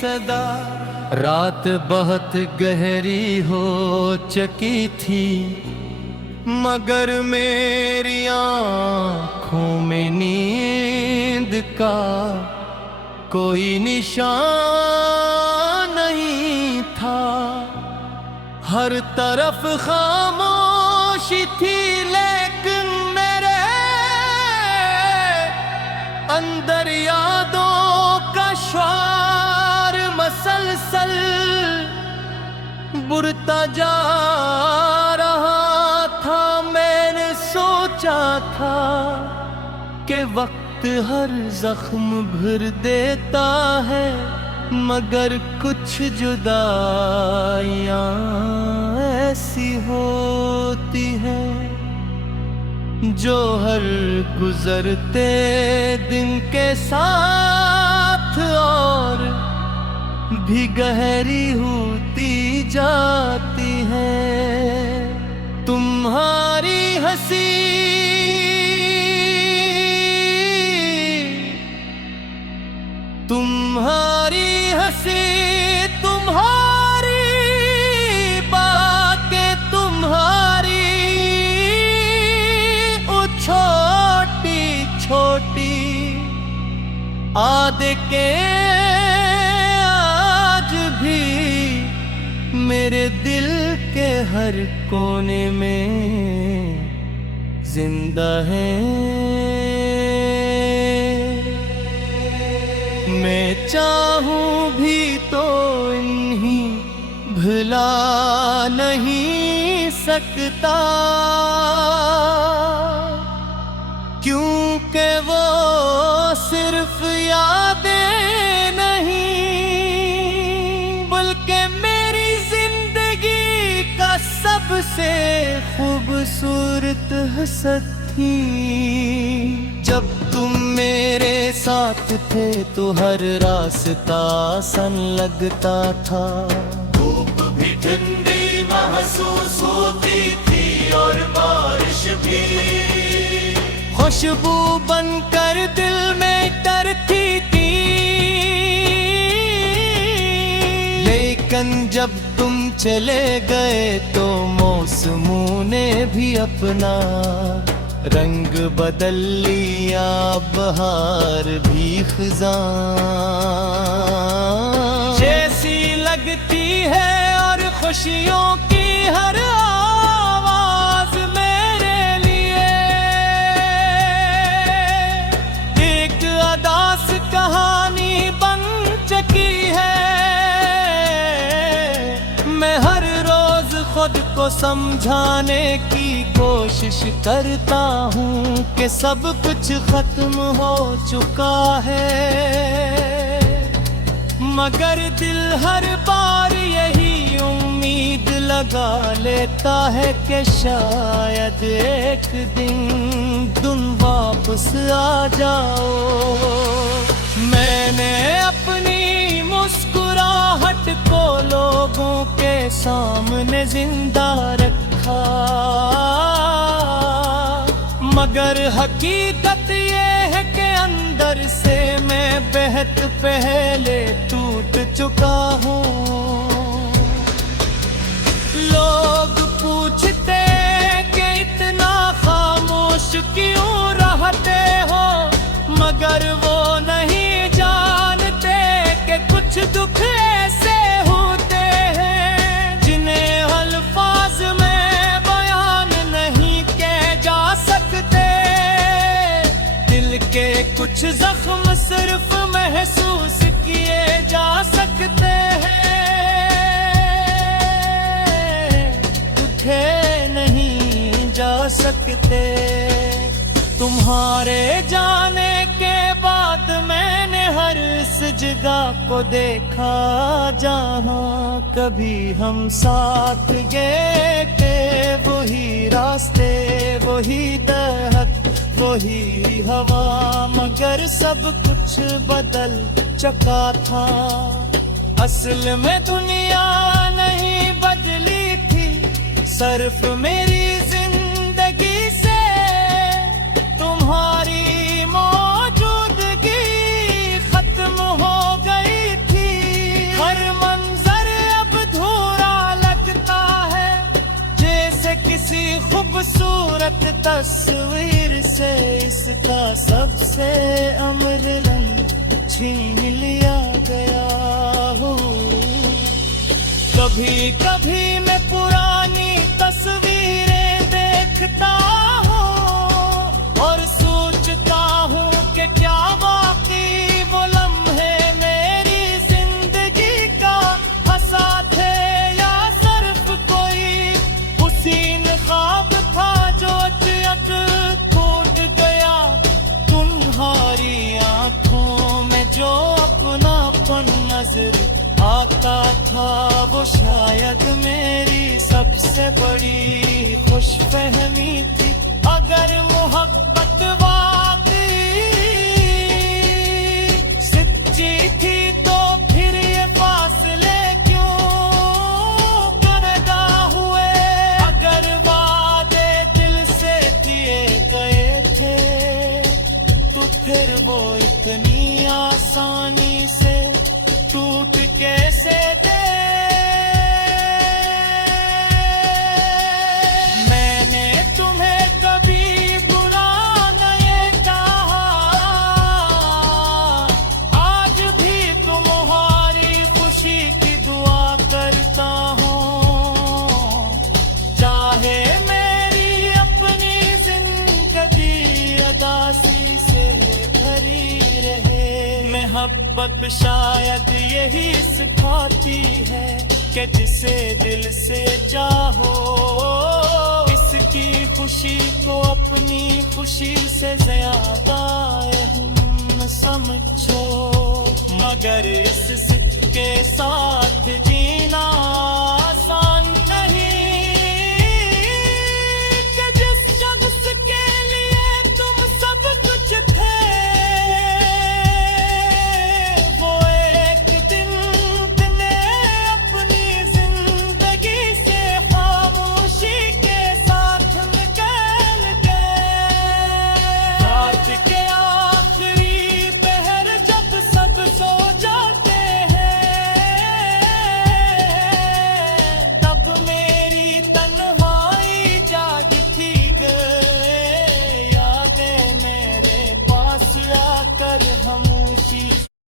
सदा। रात बहुत गहरी हो चुकी थी, मगर मेरी आँखों में नींद का कोई निशान नहीं था। हर तरफ खामोशी थी, लेकिन मेरे अंदर यादों का श्वार मसलसल बुरता जा रहा था। मैंने सोचा था कि वक्त हर जख्म भर देता है, मगर कुछ जुदाइयां ऐसी होती हैं जो हर गुजरते दिन के साथ और भी गहरी होती जाती है। तुम्हारी हंसी तुम्हारी बातें तुम्हारी ओ छोटी छोटी आदतें आज भी मेरे दिल के हर कोने में जिंदा हैं। मैं चाहूं भी तो इन्हीं भुला नहीं सकता, क्योंकि वो सिर्फ यादें नहीं बल्कि मेरी जिंदगी का सबसे खूबसूरत हसरत थी। जब तुम मेरे साथ थे तो हर रास्ता आसान लगता था। धूप भी ठंडी महसूस होती थी और बारिश भी खुशबू बनकर दिल में तरती थी। लेकिन जब तुम चले गए तो मौसमों ने भी अपना रंग बदल लिया, बहार भी खिज़ां जैसी लगती है और खुशियों की हर आवाज मेरे लिए एक अदास कहानी बन चुकी है। मैं हर रोज खुद को समझाने की कोशिश करता हूँ कि सब कुछ खत्म हो चुका है, मगर दिल हर बार यही उम्मीद लगा लेता है कि शायद एक दिन तुम वापस आ जाओ। मैंने अपनी मुस्कुराहट को लोगों के सामने जिंदा रखा, मगर हकीकत ये है कि अंदर से मैं बेहद पहले टूट चुका हूँ। लोग पूछते कि इतना खामोश क्यों रहते हो, मगर वो नहीं जानते कि कुछ दुख ऐसे होते हैं जिन्हें अल्फाज में बयान नहीं किए जा सकते। दिल के कुछ जख्म सिर्फ महसूस किए जा सकते हैं, दुखे नहीं जा सकते। तुम्हारे जाने के बाद मैंने हर इस जगह को देखा जहाँ कभी हम साथ गए थे। वही रास्ते, वही दहक, वही हवा, मगर सब कुछ बदल चुका था। असल में दुनिया नहीं बदली थी, सिर्फ मेरी जिंदगी से तुम्हारी मौजूदगी खत्म हो गई थी। खूबसूरत तस्वीर से इसका सबसे अमर रंग छीन लिया गया हूँ। कभी कभी मैं पुरानी तस्वीरें देखता हूँ और सोचता हूँ कि क्या वाकई वो लम्हे मेरी जिंदगी का हंसा थे या सिर्फ कोई हुसीन ख्वाब था जो अचानक टूट गया। तुम्हारी आंखों में जो अपनापन नजर आता था वो शायद मेरी सबसे बड़ी खुशफहमी थी। अगर मोहब्बत वाकई सच्ची थी तो फिर ये फासले क्यों पैदा हुए। अगर वादे दिल से दिए गए थे तो फिर वो इतनी आसानी से टूट कैसे गए। मैंने तुम्हें कभी बुरा नहीं कहा, आज भी तुम्हारी खुशी की दुआ करता हूँ। चाहे मेरी अपनी जिंदगी उदासी से भरी रहे। मोहब्बत शायद यही सिखाती है कि जिसे दिल से चाहो इसकी खुशी को अपनी खुशी से ज्यादा अहम समझो। मगर इस सिक्के साथ जीना आसान